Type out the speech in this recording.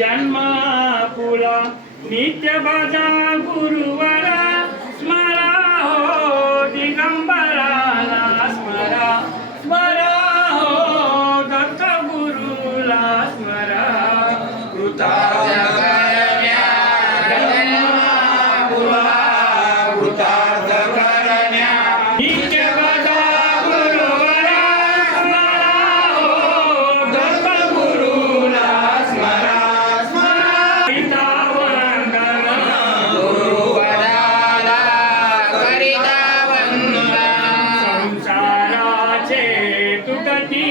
जन्मापुला नित्य बजा गुरुवरा स्मरा हो दिगंबराला स्मरा स्मरा हो दत्त गुरुला स्मरा कृतार्थ करण्या जन्मापुला कृतार्थ करण्या नित्य बजा गुरुवरा स्मरा हो दत्त गुरुला स्मरा संसाराचे तुटती